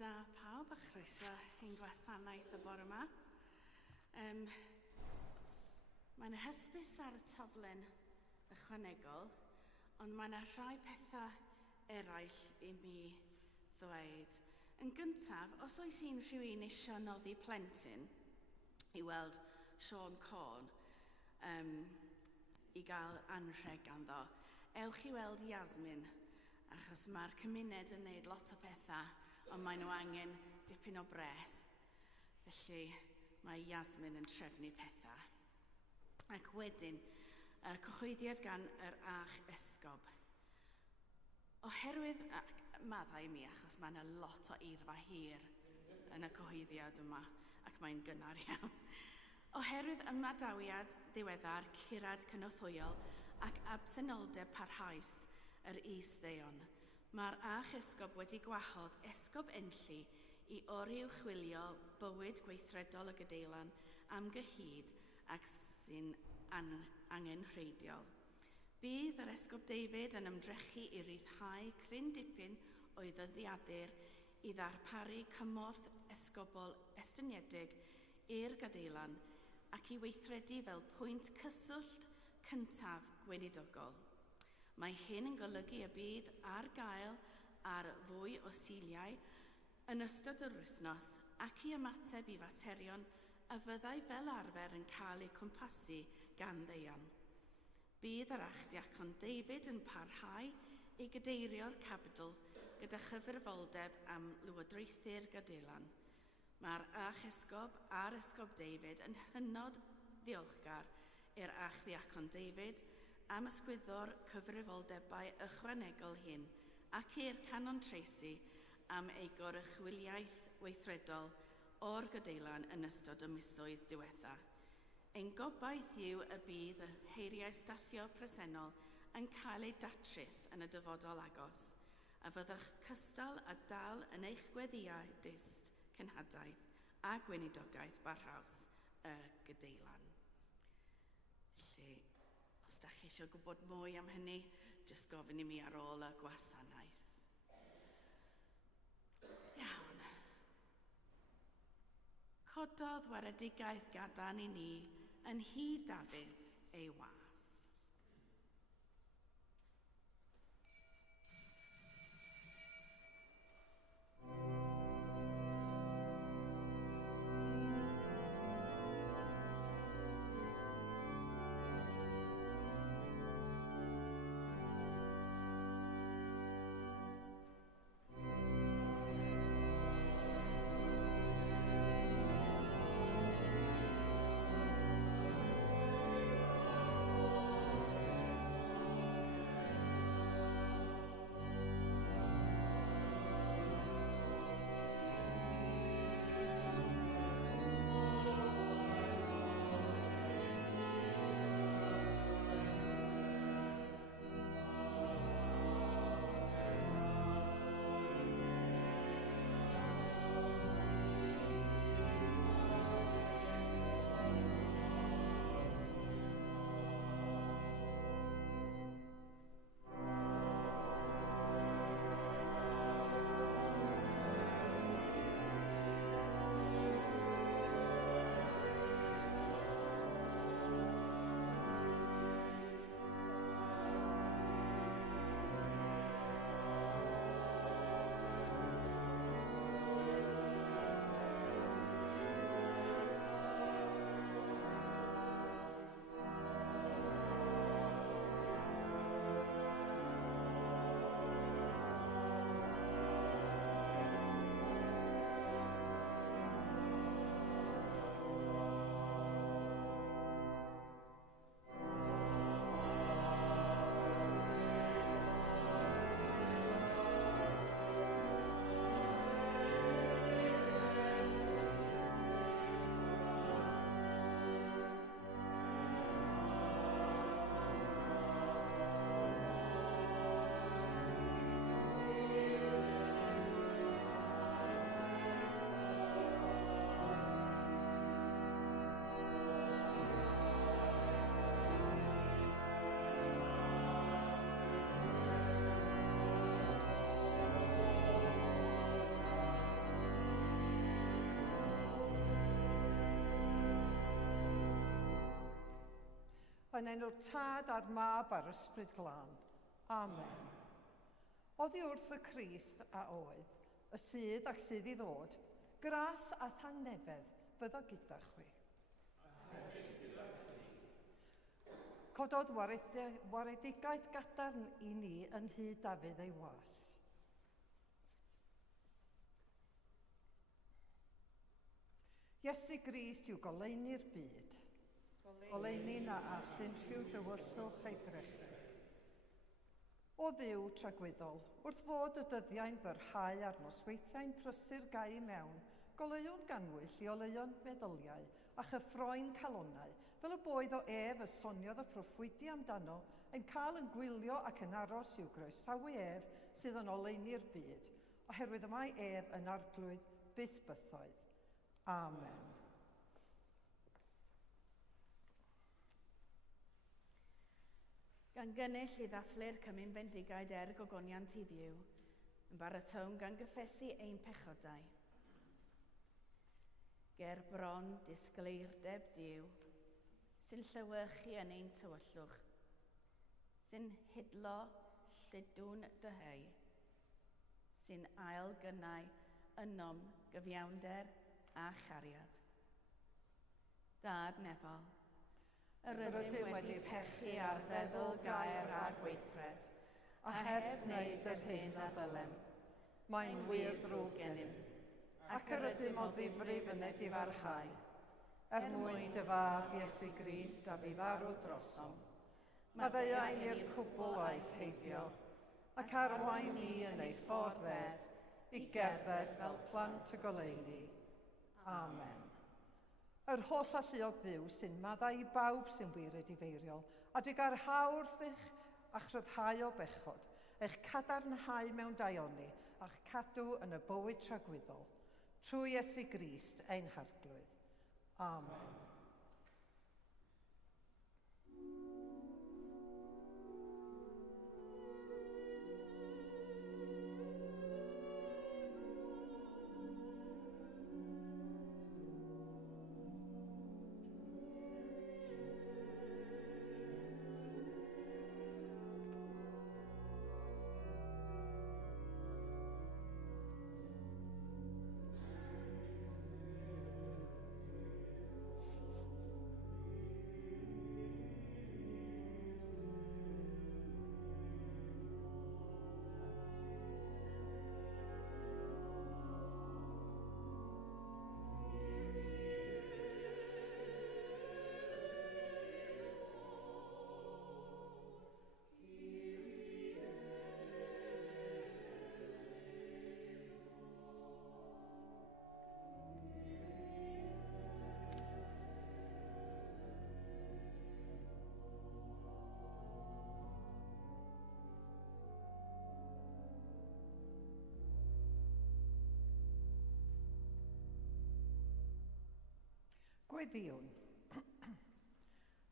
Da pawb a chroeso i'n gwasanaeth y bore yma. Mae'n hysbys ar y toflen ychwanegol, ond mae yna rhai pethau eraill i mi ddweud. Yn gyntaf, os oes un rhywun eisiau noddi plentyn i weld Sean Corn i gael anrheg ganddo, ewch i weld Yasmin, achos mae'r cymuned yn neud lot o pethau, ond maen nhw angen dipyn o bres. Felly mae Yasmin yn trefnu pethau. Ac wedyn, cyhoeddiad gan yr ach esgob. Oherwydd, maddau mi, achos mae yna lot o eirfa hir yn y cyhoeddiad yma, ac mae'n gynnar iawn. Oherwydd y madawiad ddiweddar, curad cynorthwyol ac absenoldeb parhaus yr is-ddeion, mae'r ach esgob wedi gwahodd esgob Enlli i oriw chwilio bywyd gweithredol y Gadeilan am gyhyd ac sy'n angenrheidiol. Bydd yr esgob David yn ymdrechu i ryddhau cryn dipyn o ddyddiadur i ddarparu cymorth esgobol estyniedig i'r Gadeilan ac i weithredu fel pwynt cyswllt cyntaf gweinidogol. Mae hyn yn golygu y bydd ar gael ar fwy o siliau yn ystod yr wythnos ac i ymateb i faterion a fyddai fel arfer yn cael eu cwmpasu gan ddeian. Bydd yr achdiacon David yn parhau i gadeirio'r Capitol gyda chyfrifoldeb am lywodraethu'r Gadeilan. Mae'r ach esgob a'r esgob David yn hynod ddiolchgar i'r achdiacon David am ysgwyddo'r cyfrifoldebau ychwanegol hyn ac i'r Canon Tracy am ei gorychwiliaeth weithredol o'r Gadeilan yn ystod y misoedd diwetha. Ein gobaith yw y bydd y heiriau staffio presennol yn cael ei datrys yn y dyfodol agos, a fyddwch cystal a dal yn eich gweddiau dyst, cenhadaeth a gweinidogaeth barhaus y Gadeilan. Felly, os da chi eisiau gwybod mwy am hynny, jyst gofyn i mi ar ôl y gwasanaeth. Iawn. Cododd waredigaeth gadan i ni yn hyd Dafydd ei was. yn enw'r Tad a'r Mab a'r Ysbryd Glân. Amen. Oddi wrth y Crist a oedd, y sydd ac sydd i ddod, gras a thangnefedd fyddo gyda chwi. Codod waredigaeth gadarn i ni yn hyd Dafydd ei was. Iesu Grist yw goleini'r byd. Goleini na allyn rhyw dywyllwch ei drechu. O Dduw tragwyddol, wrth fod y dyddiau'n byrhau a'r nosweithiau'n prysur gau mewn, goleuon ganwyll i oleuon meddyliau a chyffroen calonnau, fel y boedd o ef y soniodd y proffwydi amdano, yn cael yn gwylio ac yn aros i'w groesawu ef sydd yn oleini'r byd, oherwydd y mae ef yn arglwydd byth bythoedd. Amen. Gan gynnull i ddathlu'r Cymun Bendigaid gogoniant i Dduw, yn baratown gan gyffesu ein pechodau. Ger bron disgleirdeb Duw, sy'n llewychu yn ein tywyllwch, sy'n hidlo llydwn dyheu, sy'n ail gynnau ynom gyfiawnder a chariad. Dad nefol, yr ydym wedi pechu ar feddwl gair a gweithred, a heb wneud yr hyn a ddylem. Mae'n wir ddrwg gennym, ac yr ydym o ddifrif yn edifarhau, mwyn dy fab Iesu Grist a bu farw drosom. Maddeuain i'r cwbl heibio, ac arwain ni yn ei ffordd ef, i gerdded fel plant y goleuni. Amen. Yr holl alluog Dduw sy'n maddau i bawb sy'n wir edifeiriol, a dy gar hawrthych a chryddhau o bechod, eich cadarnhau mewn daioni a'ch cadw yn y bywyd tragwyddol, trwy Iesu Grist ein harglwydd. Amen. Gweddiwn.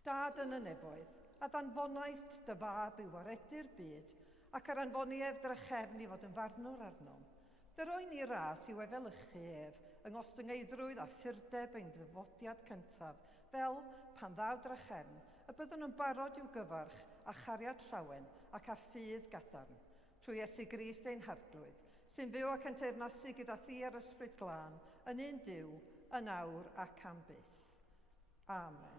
Dad yn y nefoedd, a ddanfonaist dy fab i waredu'r byd, ac ar anfoni ef drychefn i fod yn farnwr arnom. Dyroi ni ras i wefelychu ef, yng ngostyngeidrwydd a ffurdeb ein ddyfodiad cyntaf, fel pan ddaw drychefn, y byddwn yn barod i'w gyfarch a chariad llawen ac a ffydd gadarn, trwy Iesu Grist ein harglwydd, sy'n fyw ac yn teyrnasu gyda thi ar Ysbryd Glân, yn un Duw, yn awr ac am byth. Amen.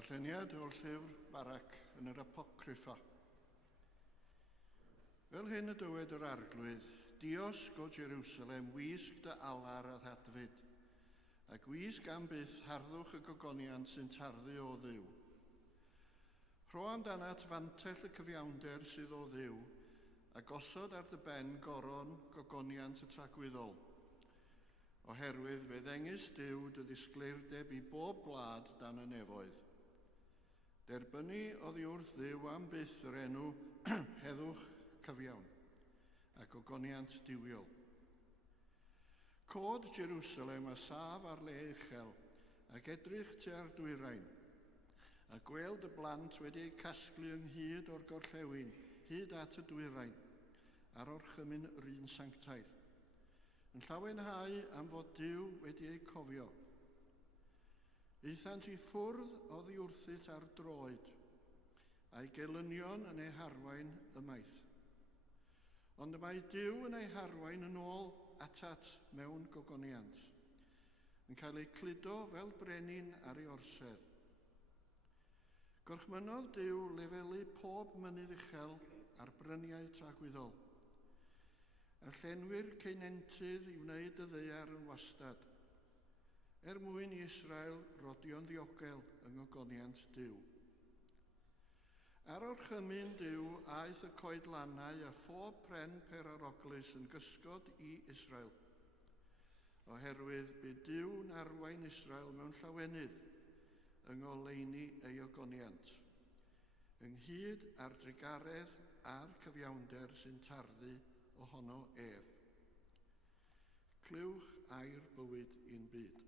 Darlleniad o'r llyfr Barac yn yr Apocryffa. Fel hyn y dywed yr arglwydd, diosg o Jerusalem, wisg dy alar a ddadfyd, ac wisg am byth harddwch y gogoniant sy'n tarddu o Dduw. Rho amdanat fantell y cyfiawnder sydd o Dduw, a gosod ar dy ben goron gogoniant y tragwyddol. Oherwydd fe ddengys Duw dy ddisgleirdeb i bob gwlad dan y nefoedd. Derbynnu oddi wrth Dduw am byth yr enw heddwch cyfiawn a gogoniant diwiol. Cod Jerusalem a saf ar le uchel ac edrych tua'r dwyrain, a gweld y blant wedi eu casglu ynghyd o'r gorllewin, hyd at y dwyrain, ar orchymyn yr un sanctaidd, yn llawenhau am fod Duw wedi ei cofio. Eithant i ffwrdd oddi wrthyt ar droed, a'i gelynion yn ei harwain ymaith. Ond y mae Duw yn ei harwain yn ôl atat mewn gogoniant, yn cael ei cludo fel brenin ar ei orsedd. Gorchmynodd Duw lefelu pob mynydd uchel a'r bryniau tragwyddol, a llenwi'r ceinentydd i wneud y ddaear yn wastad, mwyn i Israel rodio'n ddiogel yng ngogoniant Duw. Ar orchymyn Duw aeth y coedlannau a phob pren peraroglus yn gysgod i Israel, oherwydd bydd Duw'n arwain Israel mewn llawenydd yng ngoleuni ei ogoniant, ynghyd â'r drigaredd a'r cyfiawnder sy'n tarddu ohono ef. Clywch air bywyd i'n byd.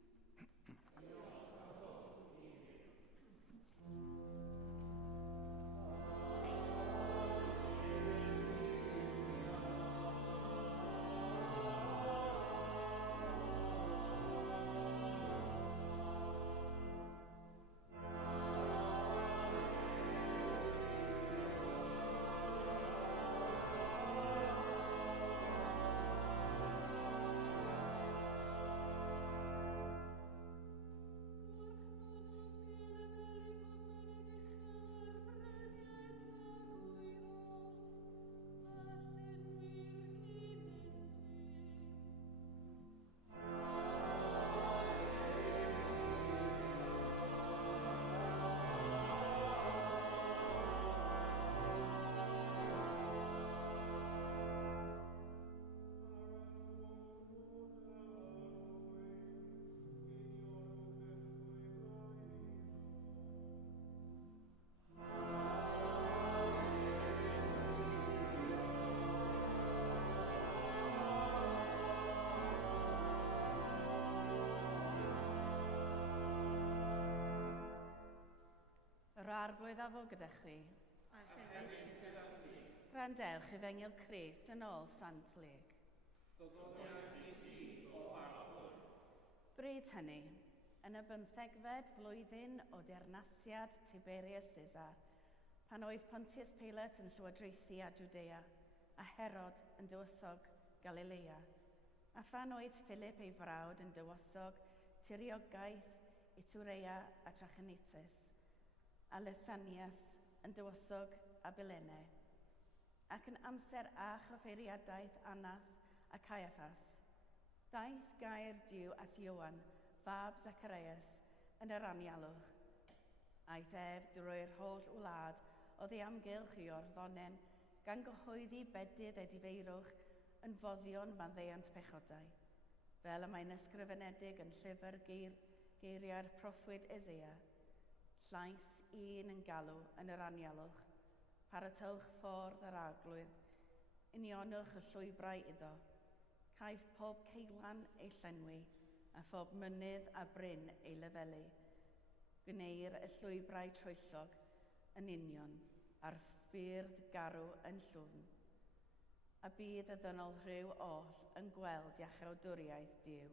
Yr arglwydd a fo gyda chi. A hefyd gyda chi. Gwrandewch i fengil Crist yn ôl Sant Leg. Gogoniant i ti o arglwydd. Bryd hynny, yn y 15fed flwyddyn o Dernasiad Tiberius Caesar, pan oedd Pontius Pilate yn llywodraethu a Judea, a Herod yn dywysog Galilea, a phan oedd Philip ei frawd yn dywysog Tiriogaeth, Iturea a Trachonitis, a Lysanias yn dywysog Abilene, ac yn amser a chyfeiriadaeth Annas a Caiaffas, daeth gair Duw at Ioan, fab Zacarias, yn yr anialwch. Aeth ef drwy'r holl wlad oddi amgylch i o'r ddonen, gan gyhoeddi bedydd e difeirwch yn foddion maddeuant pechodau, fel y mae'n ysgrifenedig yn llyfr geiriau'r proffwyd Eseia. Llais un yn galw yn yr anialwch, paratowch ffordd yr arglwydd, unionwch y llwybrau iddo, caiff pob ceilan ei llenwi, a phob mynydd a bryn ei lefelu. Gneir y llwybrau troellog yn union, a'r ffyrdd garw yn llwfn, a bydd y ddynol rhyw oll yn gweld iachawdwriaeth Duw.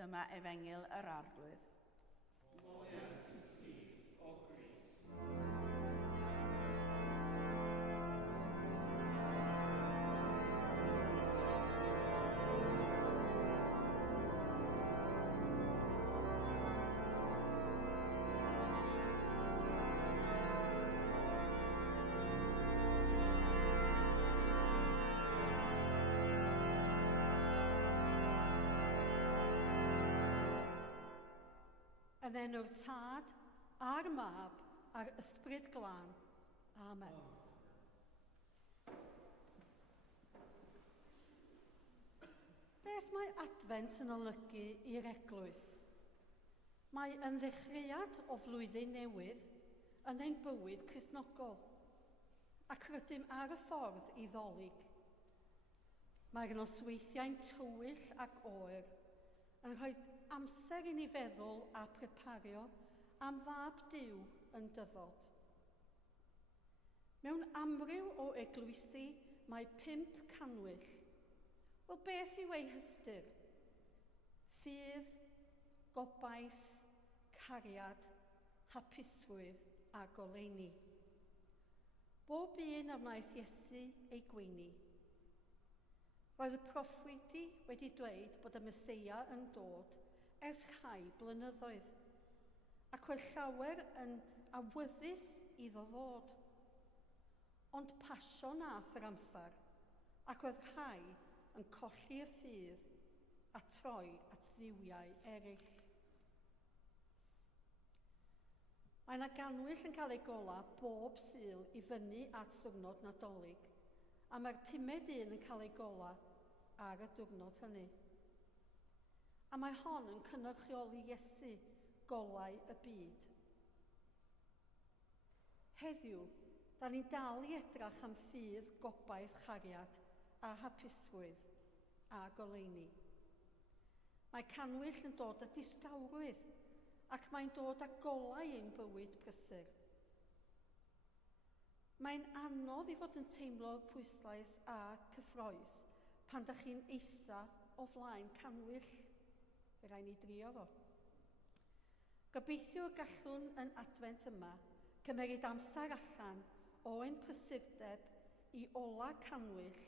Dyma efengil yr arglwydd. Gogoniant i ti o Grist. Yn enw'r Tad, a'r Mab, a'r Ysbryd Glân. Amen. Beth mae Adfent yn olygu i'r Eglwys? Mae yn ddechreuad o flwyddyn newydd yn ein bywyd Cristnogol, ac rydym ar y ffordd i ddolig. Mae'r nosweithiau'n tywyll ac oer yn rhoi amser i ni feddwl a prepario am fab Duw yn dyfod. Mewn amryw o eglwysi mae 5 canwyll. Wel, beth yw ei hystyr? Ffydd, gobaith, cariad, hapusrwydd a goleuni. Bob un a wnaeth Iesu ei gweini. Roedd y proffwyti wedi dweud bod y Meseia yn dod ers rhai blynyddoedd, ac roedd llawer yn awyddus iddo ddod. Ond pasio nath yr amser, ac roedd rhai yn colli y ffydd a troi at dduwiau eraill. Mae yna ganwyll yn cael ei gola bob Sul i fyny at ddiwrnod Nadolig, a mae'r 5ed un yn cael ei gola ar y diwrnod hynny. A mae hon yn cynrychioli Iesu, golau y byd. Heddiw, da ni'n dal i edrach am ffydd, gobaith, chariad a hapusrwydd a goleuni. Mae canwyll yn dod â distawrwydd, ac mae'n dod â golau ein bywyd prysur. Mae'n anodd i fod yn teimlo pwyslais a cyffroes pan dach chi'n eista o flaen canwyll. Fe rai ni drio fo. Gobeithio y gallwn yn Adfent yma cymeryd amser allan o ein prysurdeb i ola canwyll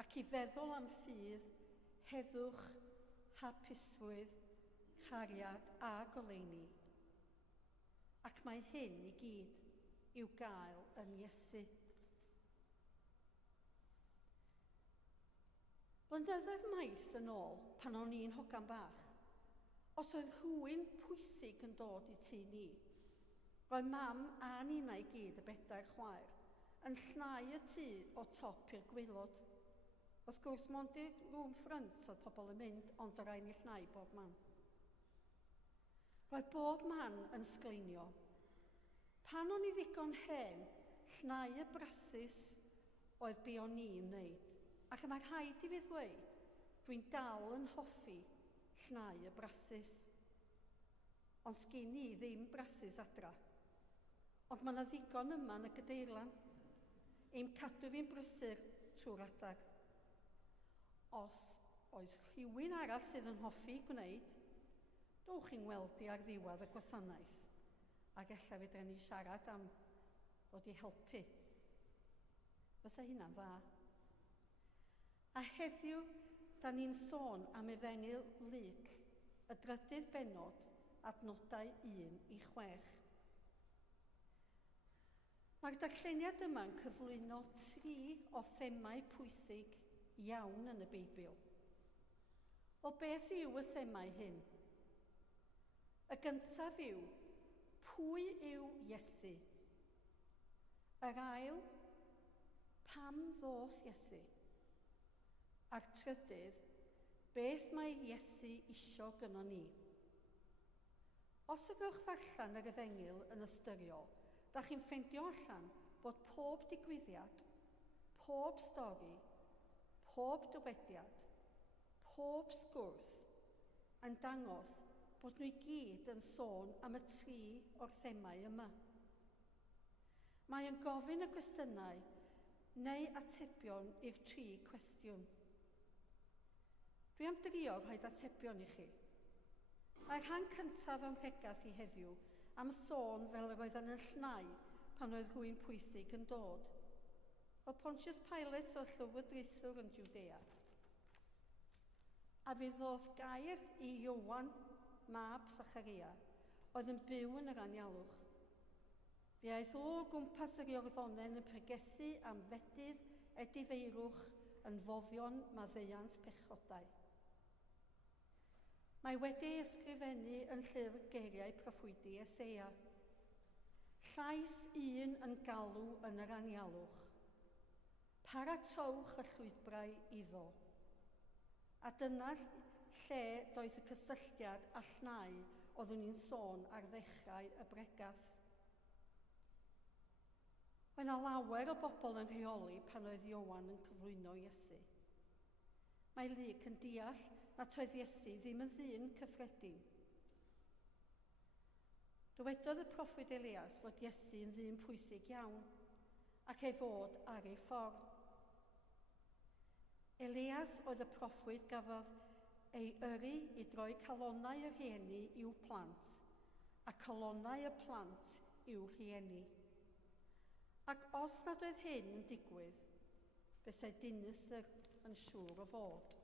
ac i feddwl am ffydd, heddwch, hapusrwydd, chariad a goleuni. Ac mae hyn i gyd i'w gael yn Iesu. Blynyddoedd maith yn ôl, pan o'n i'n hogan bach, os oedd rhywun pwysig yn dod i tŷ ni, roedd mam a nina i gyd y 4 chwaer yn llnau y tŷ o top i'r gwaelod. Wrth gwrs, mond i'r rŵm ffrynt oedd pobl yn mynd, ond o rai ni llnau bob man. Roedd bob man yn sgleinio. Pan o'n i ddigon hen, llnau y brasys oedd be o'n i'n wneud. Ac mae rhaid i fi ddweud, dwi'n dal yn hoffi llnau y brasys. Ond sgyn i ddim brasys adra. Ond mae yna ddigon yma yn y gadeirlan. Ein cadw fi'n brysur trwy'r adag. Os oes rhywun arall sydd yn hoffi gwneud, dowch chi'n weld i ar ddiwedd y gwasanaeth, ac ella fedra ni siarad am ddod i helpu. Fysa hynna'n dda. A heddiw, da ni'n sôn am Efengyl Luc, y 3 bennod, adnodau 1 i 6. Mae'r darlleniad yma yn cyflwyno 3 o themau pwysig iawn yn y Beibl. O beth yw y themau hyn? Y gyntaf yw, pwy yw Iesu? Yr ail, pam ddoth Iesu? A'r trydydd, beth mae Iesu isio gynno ni? Os ydwch ddarllen yr Efengyl yn ystyriol, da chi'n ffeindio allan bod pob digwyddiad, pob stori, pob dywediad, pob sgwrs yn dangos bod nhw i gyd yn sôn am y 3 o'r themau yma. Mae yn gofyn y cwestiynau neu atebion i'r 3 cwestiwn. Dwi am drio rhoid atebion i chi. Mae'r rhan cyntaf am rhegath i heddiw am sôn fel yr oedd yn llnau pan oedd rhywun pwysig yn dod. Fel Pontius Pilate o'r llywodraethwr yn Jwdea. A fe ddoth gair i Iowan, mab Zacharia, oedd yn byw yn yr anialwch. Fe aeth o gwmpas yr Iorddonen yn pregethu am fedydd edifeirwch yn foddion maddeuant pechodau. Mae wedi ysgrifennu yn llyfr geiriau proffwydi Eseia. Llais un yn galw yn yr anialwch. Paratowch y llwybrau iddo. A dyna lle doedd y cysylltiad a llnau oeddwn ni'n sôn ar ddechrau y bregath. Mae yna lawer o bobl yn rheoli pan oedd Ioan yn cyflwyno Iesu. Mae Luc yn deall nad oedd Iesu ddim yn ddyn cyffredin. Dywedodd y proffwyd Elias fod Iesu yn ddyn pwysig iawn ac ei fod ar ei ffordd. Elias oedd y proffwyd gafodd ei yrru i droi calonnau y rhieni i'w plant a calonnau y plant i'w rhieni. Ac os nad oedd hyn yn digwydd, bysai dinistyr yn siŵr o fod.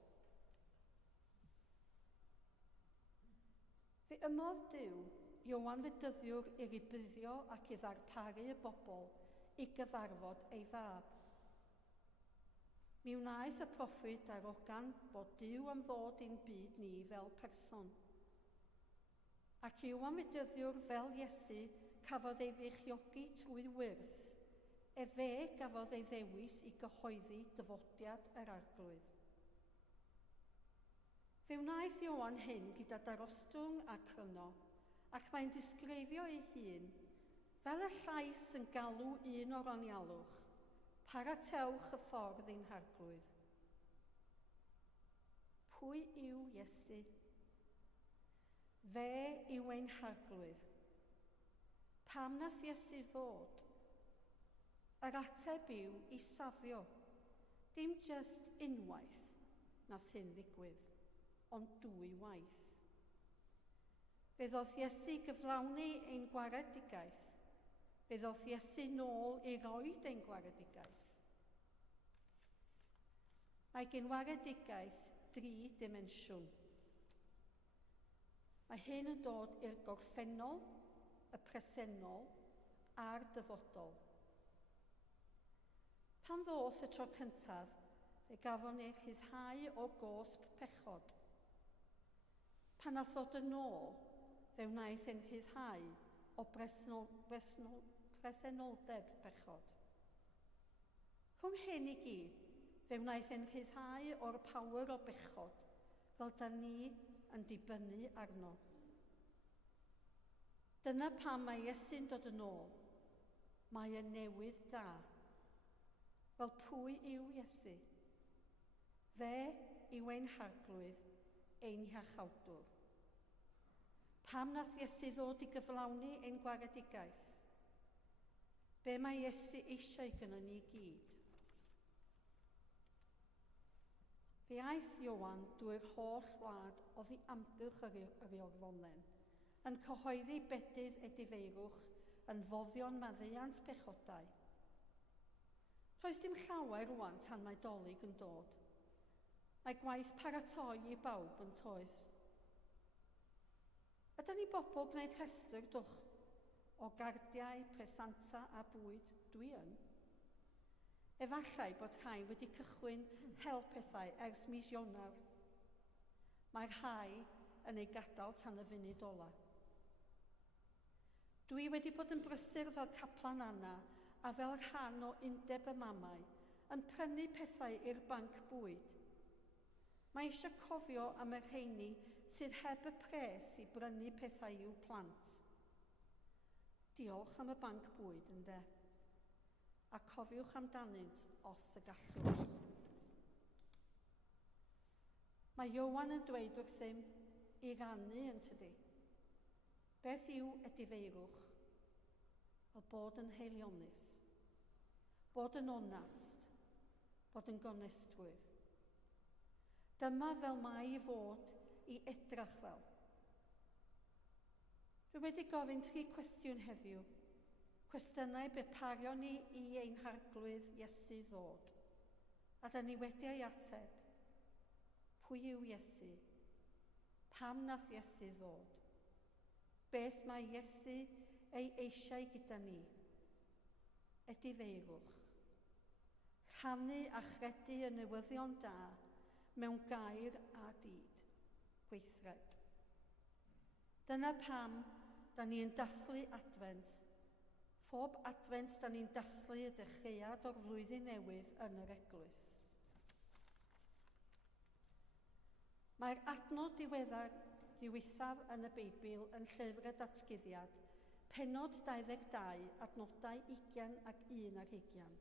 Fe ymodd Duw, Ioan Fedyddiwr i ribuddio ac i ddarparu y bobl i gyfarfod ei fab. Mi wnaeth y proffwyd darogan bod Duw am ddod i'n byd ni fel person. Ac Ioan Fedyddiwr fel Iesu cafodd ei feichiogi trwy wyrth, fe gafodd ei ddewis i gyhoeddi dyfodiad yr arglwydd. Fe wnaeth Ioan hyn gyda darostwng a cryno, ac mae'n disgrifio ei hun fel y llais yn galw un o'r anialwch, paratewch y ffordd ein harglwydd. Pwy yw Iesu? Fe yw ein harglwydd. Pam nath Iesu ddod? Yr ateb yw i safio, dim just unwaith nath hyn ddigwydd, ond 2 waith. Fe ddoth Iesu gyflawni ein gwaredigaeth. Fe ddoth Iesu nôl i roed ein gwaredigaeth. Mae gen waredigaeth 3 dimensiwn. Mae hyn yn dod i'r gorffennol, y presennol a'r dyfodol. Pan ddoth y tro cyntaf, fe gafon ei rhyddhau o gosb pechod. Pan nath ddod yn ôl, fe wnaeth ein rhyddhau o presenoldeb bechod. Rhwng hyn i gyd, fe wnaeth ein rhyddhau o'r power o bechod, fel da ni yn dibynnu arno. Dyna pam mae Iesu'n dod yn ôl. Mae e'n newydd da. Fel pwy yw Iesu? Fe yw ein harglwydd, ein iachawdwr. Pam nath Iesu ddod i gyflawni ein gwaredigaeth? Be mae Iesu eisiau gyda ni gyd? Fe aeth Ioan drwy'r holl wlad oddi amgylch yr Iorddonen, yn cyhoeddi bedydd e difeirwch yn foddion maddeuant pechodau. Does dim llawer rwan tan mae Dolig yn dod. Mae gwaith paratoi i bawb yn toes. Ydyn ni bobl gwneud rhestr dwch o gardiau, presanta a bwyd? Dwi yn. Efallai bod rhai wedi cychwyn hel pethau ers mis Ionawr. Mae'r rhai yn ei gadael tan y funud ola. Dwi wedi bod yn brysur fel caplan Anna a fel rhan o undeb y mamau, yn prynu pethau i'r banc bwyd. Mae eisiau cofio am yr rheini sydd heb y pres i brynu pethau i'w plant. Diolch am y banc bwyd, ynde? A cofiwch amdanynt os y gallwch. Mae Ioan yn dweud wrthym i rannu yn tydi. Beth yw y difeirwch? Fel bod yn heilionus, bod yn onast, bod yn gonestwydd. Dyma fel mae i fod i edrach fel. Dwi wedi gofyn 3 cwestiwn heddiw, cwestiynau be pario ni i ein harglwydd Iesu ddod. A da ni wedi ei ateb. Pwy yw Iesu? Pam nath Iesu ddod? Beth mae Iesu ei eisiau gyda ni? Y difeirwch. Rhannu a chredu y newyddion da mewn gair a dyd. Gweithred. Dyna pam da ni'n dathlu Adfent. Phob Advent da ni'n dathlu y dechreuad o'r flwyddyn newydd yn yr eglwys. Mae'r adnod diwethaf yn y Beibl yn llyfr y datguddiad, pennod 22, adnodau 20 ac 21.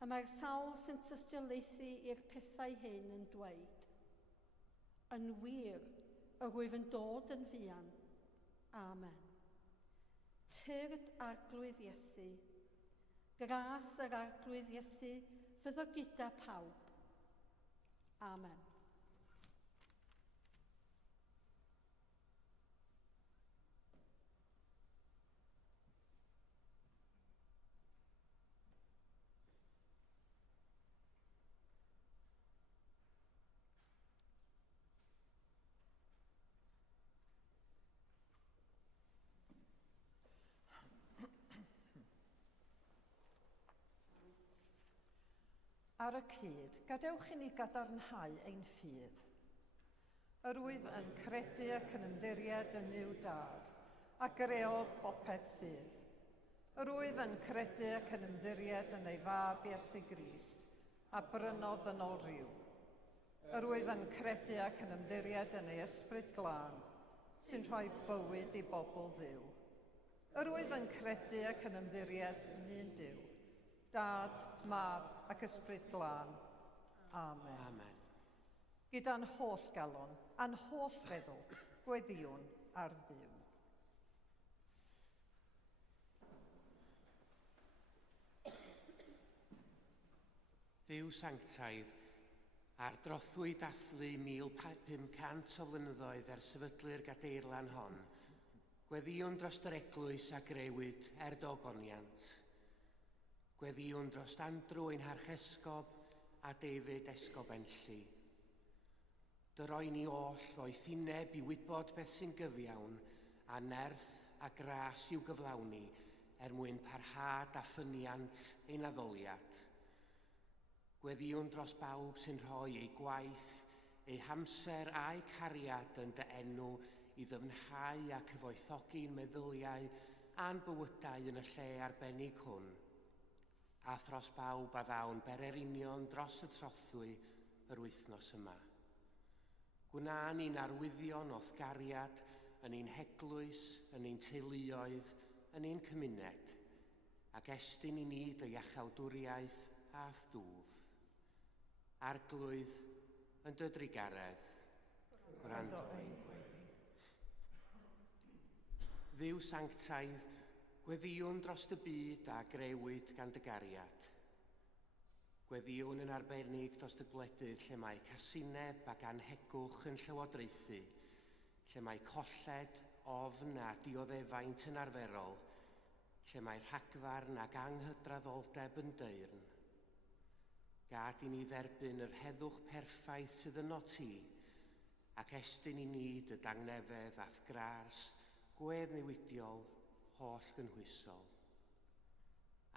A mae'r sawl sy'n tystiolaethu i'r pethau hyn yn dweud, yn wir, y rwyf yn dod yn fuan. Amen. Tyrd arglwydd Iesu, gras yr arglwydd Iesu, fyddo gyda pawb. Amen. Ar y cyd, gadewch i ni gadarnhau ein ffydd. Yr wyf yn credu ac yn ymddiried yn yw dad, a greodd popeth sydd. Yr wyf yn credu ac yn ymddiried yn ei fab Iesu Grist, a brynodd yn oriw. Yr wyf yn credu ac yn ymddiried yn ei ysbryd glân, sy'n rhoi bywyd i bobl Dduw. Yr wyf yn credu ac yn ymddiried yn un Duw, Dad, Mab ac ysbryd glân. Amen. Amen. Gyda'n holl galon, a'n holl feddwl, gweddiwn ar Dduw. Dduw sanctaidd, ar drothwy dathlu 1500 o flynyddoedd ers sefydlu'r gadeirlan hon, gweddiwn dros yr eglwys a grewyd dogoniant. Gweddiwn dros Andrew ein harchesgob a David esgob enlli. Dyroi ni oll fo'i thineb i wybod beth sy'n gyfiawn a nerth a gras i'w gyflawni mwyn parhad a ffyniant ein addoliad. Gweddiwn dros bawb sy'n rhoi ei gwaith, ei hamser a'i cariad yn dy enw i ddyfnhau a cyfoethogi'n meddyliau a'n bywydau yn y lle arbennig hwn. A thros bawb a ddawn bererinion dros y trothwy yr wythnos yma. Gwna ni'n arwyddion o'th gariad yn ein heglwys, yn ein teuluoedd, yn ein cymuned, ac estyn i ni dy iachawdwriaeth a thdwf. Arglwydd yn dy drigaredd, gwrando ein gweddi. Dduw sanctaidd, gweddiwn dros dy byd a grewyd gan dy gariad. Gweddiwn yn arbennig dros dy gwledydd lle mae casineb ac anhegwch yn llywodraethu, lle mae colled, ofn a dioddefaint yn arferol, lle mae rhagfarn ac anghydraddoldeb yn deyrn. Gad i ni dderbyn yr heddwch perffaith sydd yno ti, ac estyn i ni dy dangnefedd ath gras, gwedd newidiol, holl gynhwysol.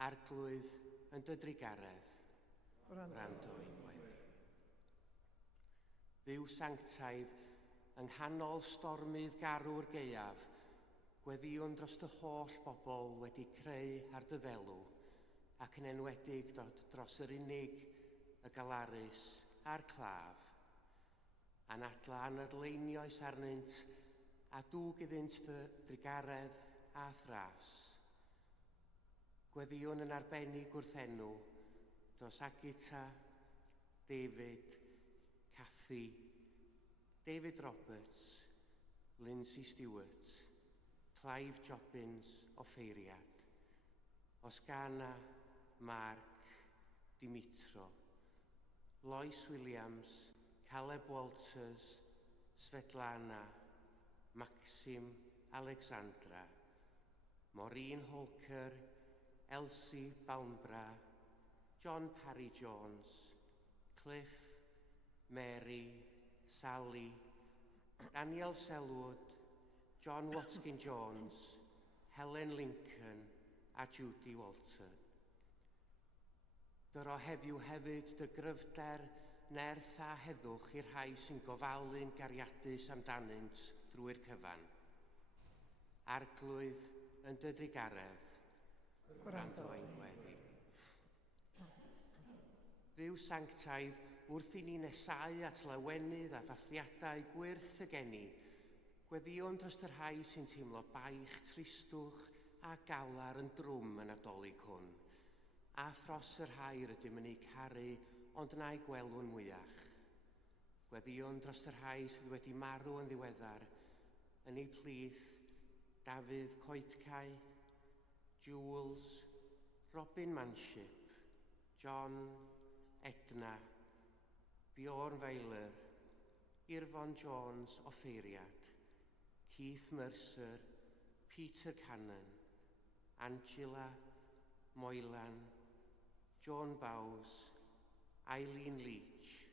Arglwydd yn dy drigaredd, gwrando ein gweddi. Dduw sanctaidd, yng nghanol stormydd garw'r gaeaf, gweddiwn dros dy holl bobl wedi creu ar dy ddelw, ac yn enwedig dros yr unig, y galarus a'r claf. Anadla anadleinioes arnynt, a dŵg iddynt dy drigaredd a thras. Gweddiwn yn arbennig wrth enw dros Agita, David, Cathy, David Roberts, Lindsay Stewart, Clive Jobbins o Ffeiriad, Osgana, Mark, Dimitro, Lois Williams, Caleb Walters, Svetlana, Maxim, Alexandra, Maureen Holker, Elsie Balmbra, John Parry Jones, Cliff, Mary, Sally, Daniel Selwood, John Watkin Jones, Helen Lincoln a Judy Walton. Dyro heddiw hefyd dy gryfder, nerth a heddwch i'r rhai sy'n gofalu'n gariadus amdanynt drwy'r cyfan. Arglwydd yn dy drigaredd, gwrando ein gweddi. Dduw sanctaidd, wrth i ni nesau at lawenydd a dathliadau gwyrth y geni, gweddion dros yr rhai sy'n teimlo baich, tristwch a galar yn drwm yn adolyg hwn. A thros yr rhai rydym yn ei caru, ond na'i gwelwn mwyach. Gweddion dros yr rhai sydd wedi marw yn ddiweddar, yn ei plith, Dafydd Coetcau, Jules, Robin Manship, John, Edna, Bjorn Feiler, Irfon Jones o Ffeiriad, Keith Mercer, Peter Cannon, Angela, Moylan, John Bowes, Eileen Leach,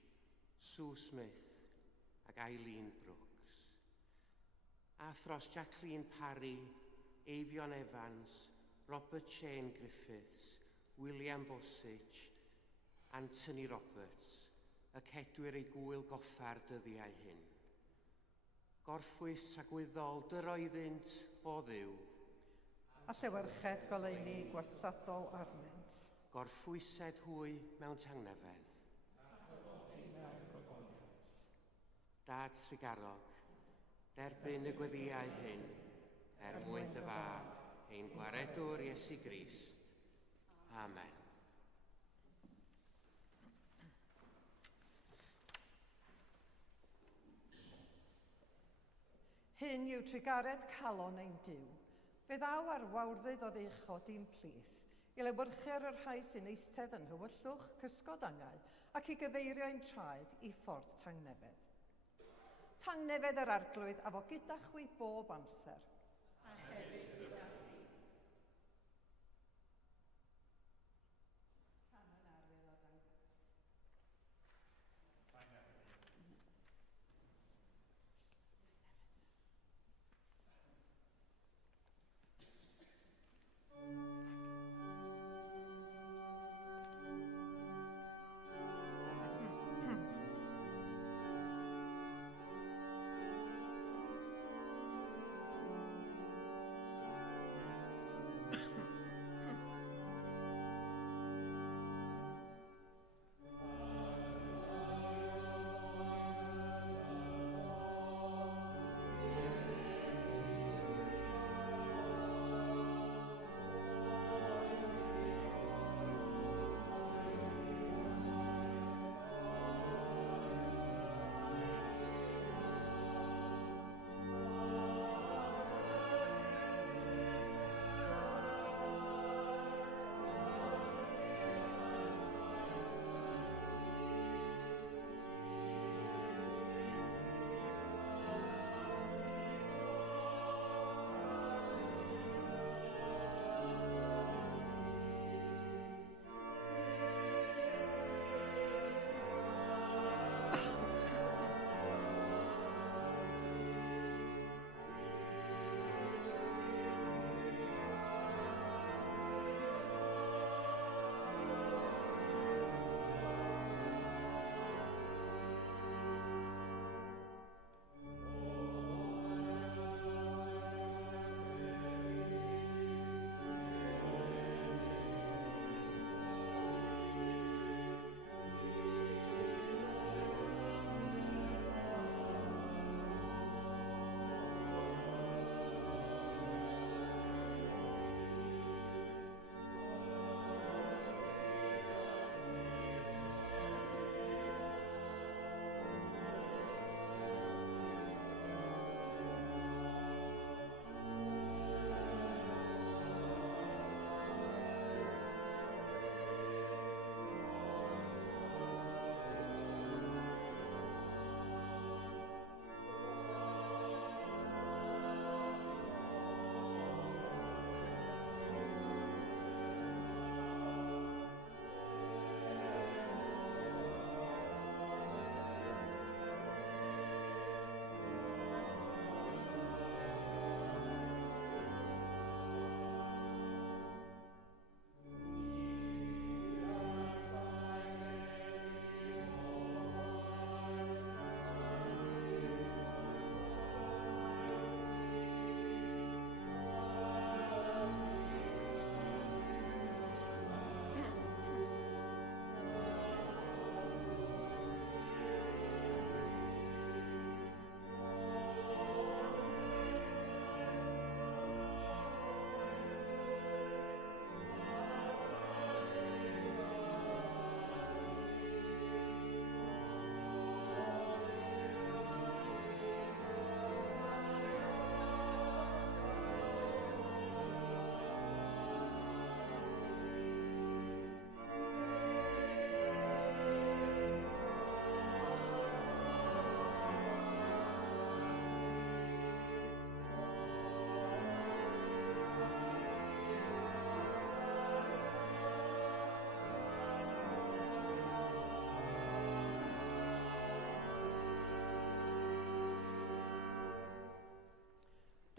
Sue Smith ac Eileen Brooks. A thros Jacqueline Parry, Eifion Evans, Robert Shane Griffiths, William Bosich, Anthony Roberts, y cedwyr ei gwyl goffar dyddiau hyn. Gorffwys tragwyddol dy roeddynt o Dduw. A llewarched goleuni gwastadol arnynt. Gorffwysed hwy mewn tangnefedd. Dad Trigarog, derbyn y gweddiau hyn, mwyn dy fab, ein gwaredwr Iesu Grist. Amen. Hyn yw trigaredd calon ein Duw. Fe ddaw ar wawrddydd o ddeichod i'n plith, i lewyrchu'r yr rhai sy'n eistedd yn hywyllwch, cysgod angau, ac i gyfeirio ein traed i ffordd tangnefedd. Tangnefedd yr arglwydd a fo gyda chwi bob amser. A hefyd gyda chi.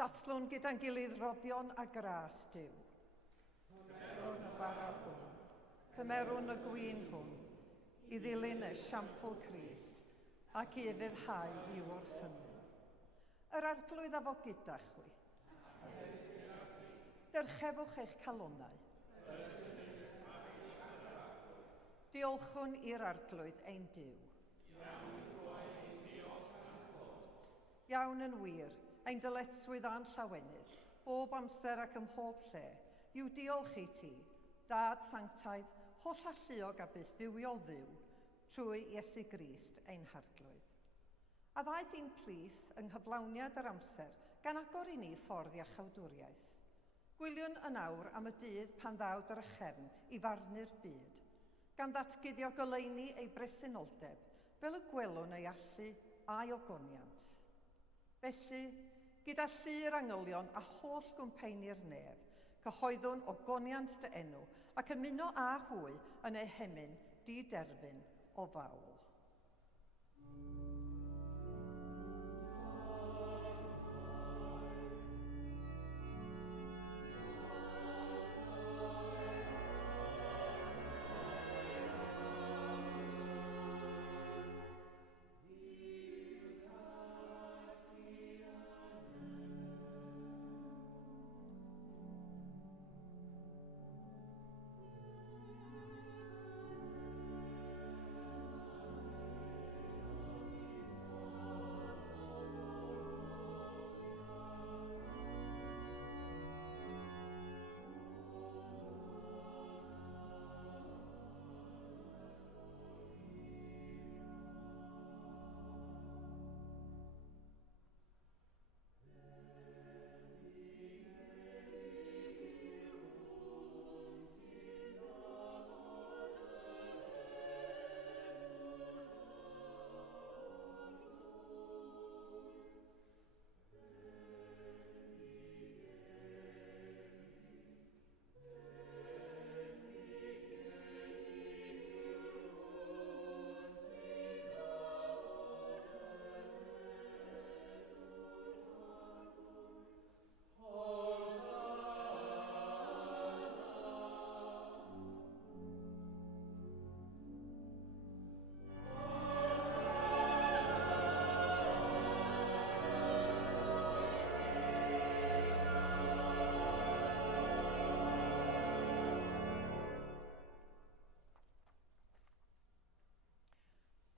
Dathlwn gyda'n gilydd roddion a gras Duw. Cymerwn y bara hwn, cymerwn y gwyn hwn, i ddilyn y siampl Crist, ac i efyddhau i'w orchymyn. Yr arglwydd a fo gyda chwi. Dyrchefwch eich calonnau. Diolchwn i'r arglwydd ein Duw. Iawn yn wir, ein dyletswydd a'n llawenydd, bob amser ac ym mhob lle, yw diolch i ti, Dad Sanctaidd, holl alluog a byth fywiol dduw, trwy Iesu Grist ein harglwydd. A ddaeth i'n plith yng nghyflawniad yr amser gan agor i ni ffordd iachawdwriaeth. Gwyliwn yn awr am y dydd pan ddaw drychefn i farnu'r byd, gan ddatguddio goleuni ei bresenoldeb fel y gwelwn ei allu a'i ogoniant. Felly, gyda llu'r angylion a holl gwmpeni'r nef, cyhoeddwn ogoniant dy enw ac ymuno â hwy yn ei hemyn di-derbyn o fawl.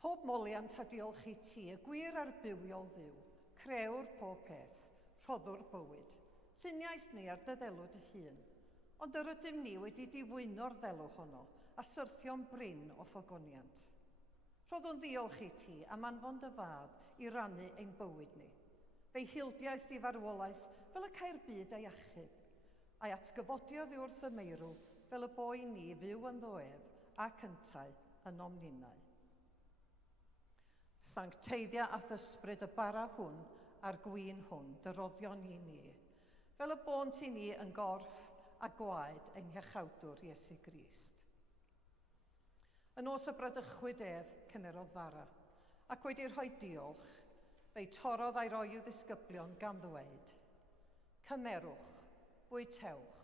Pob moliant a diolch i ti, y gwir a'r bywiol dduw, crewr pob peth, rhoddwr bywyd. Lluniais ni ar dy ddelw dy hun, ond yr ydym ni wedi difwyno'r ddelw honno a syrthio'n brin o ffogoniant. Rhoddwn ddiolch i ti am anfon dy fab i rannu ein bywyd ni. Fe'i hildiais di farwolaeth fel y cair byd ei achub, a'i atgyfodiodd wrth y meirw fel y boi ni fyw yn ddoef a cyntau yn omninau. Sancteiddia a thysbryd y bara hwn a'r gwyn hwn, dyroddion i ni, fel y bont i ni yn gorff a gwaed yng Nghychawdwr Iesu Grist. Yn os y bradychwyd ef cymerodd fara, ac wedi rhoi diolch, fe'i torodd a'i roi i'w ddisgyblion gan ddweud, cymerwch, bwytewch,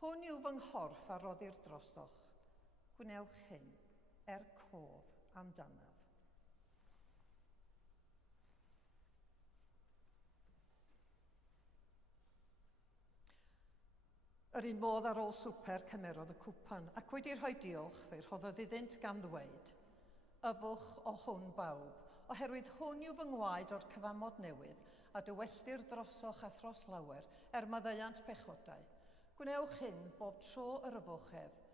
hwn yw fy nghorff a roddir drosoch, gwnewch hyn cof amdanaf. Yr un modd ar ôl swper cymerodd y cwpan, ac wedi rhoi diolch fe rhoddodd iddynt gan ddweud, yfwch o hwn bawb, oherwydd hwn yw fy ngwaed o'r cyfamod newydd, a dywelldir drosoch a thros lawer, maddeuant pechodau. Gwnewch hyn bob tro yr yfwch ef,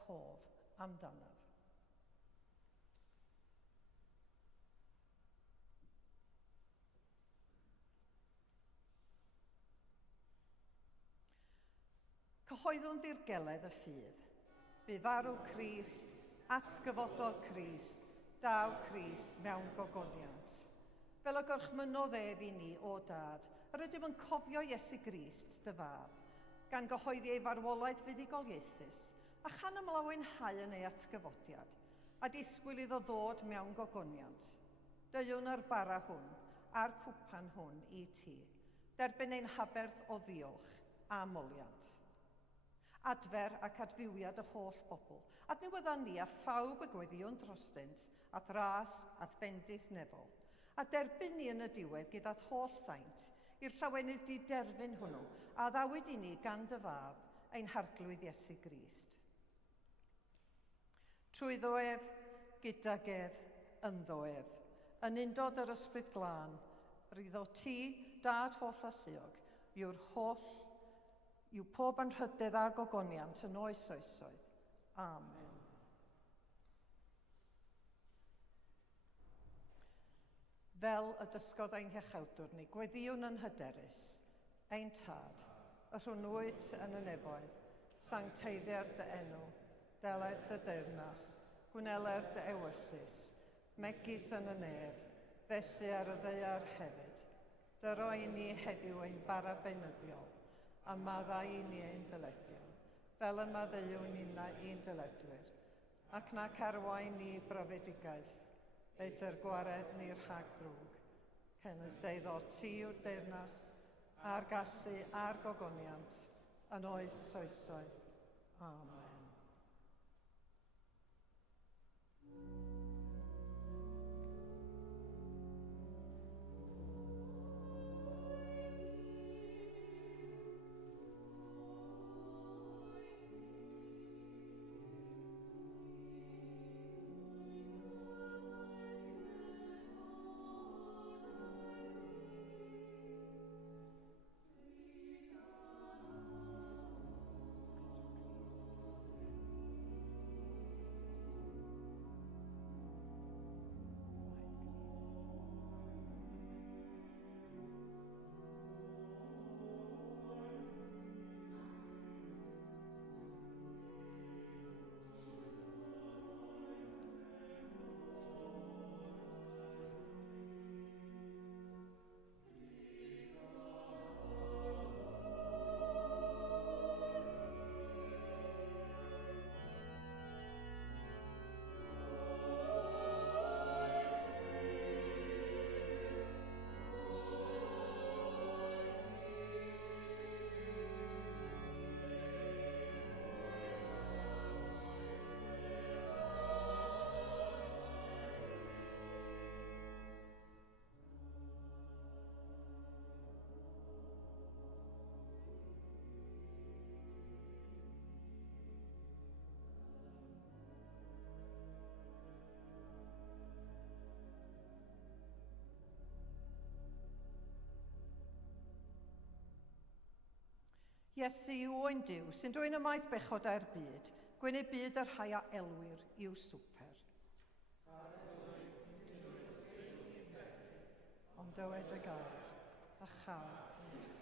cof amdanaf. Cyhoeddwn ddirgeledd y ffydd. Bu farw Crist, atgyfododd Crist, daw Crist mewn gogoniant. Fel y gorchmynodd ef i ni o dad, yr ydym yn cofio Iesu Grist, dy fab, gan gyhoeddi ei farwolaeth fuddugoliaethus, a chan ymlawenhau yn ei atgyfodiad, a disgwyl iddo ddod mewn gogoniant. Deiwn ar bara hwn, a'r cwpan hwn i ti, Derbyn ein haberth o ddiolch a moliant. Adfer ac adfywiad y holl bobl, adnewyddan ni a phawb y gweddion drostynt, a thras Adfendydd nefol, a derbyn ni yn y diwedd gyda'r holl saint, i'r llawenydd di derfyn hwnnw, a ddawyd i ni gan dy fab ein harglwydd Iesu Grist. Trwy ddoef, gyda gef, ynddo ef, yn undod yr ysbryd glân, ryddo ti, dad holl a lluog, yw pob anrhydedd a gogoniant yn oes oesoedd. Amen. Fel y dysgodd ein hechawdwr ni, gweddiwn yn hyderus, ein tad, y rhwnnwyd yn y nefoedd, sancteiddiau'r dy enw, deled dy deyrnas, gwneler dy ewyllus, megis yn y nef, felly ar y ddeiar hefyd. Dyro i ni heddiw ein bara benyddiol, a maddau i ni ein dyledion, fel y maddeuwn i'n dyledwyr, ac nac arwain ni brofedigaeth, eith yr gwared ni'r rhag drwg, cynnes eiddo ti yw'r deyrnas, a'r gallu a'r gogoniant, yn oes oesoedd. Amen. Iesu yw ein Duw, sy'n dwy'n ymaith bechod â'r byd, gwyn ei byd yr rhai a elwyr i'w swper. Ond dywed y gair, a chael yn eich.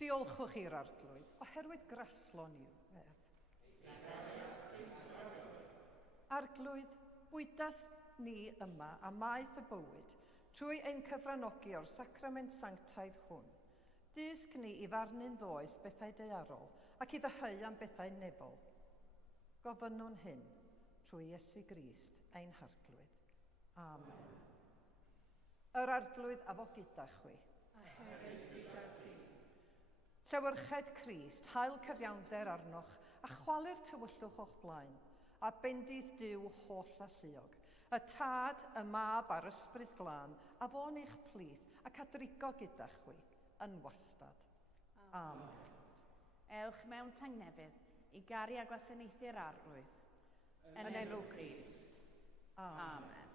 Diolchwch i'r arglwydd, oherwydd graslon i'w ef. Arglwydd, bwydas ni yma a maeth y bywyd, trwy ein cyfranogi o'r sacrament sanctaidd hwn. Dysg ni i farnu'n ddoeth bethau daearol ac i ddeheu am bethau nefol. Gofynnwn hyn trwy Iesu Grist, ein harglwydd. Amen. Yr arglwydd a fo gyda chwi. A hefyd gyda chi. Llywyrched Crist, hael cyfiawnder arnoch a chwalu'r tywyllwch o'ch blaen, a bendith Duw holl a lluog, y tad, y mab a'r ysbryd glân, a fo'n eich plith ac adrigo gyda chwi, yn wastad. Amen. Ewch mewn tangnefydd i garu a gwasanaethu'r arglwydd. Yn enw Crist. Amen. Amen.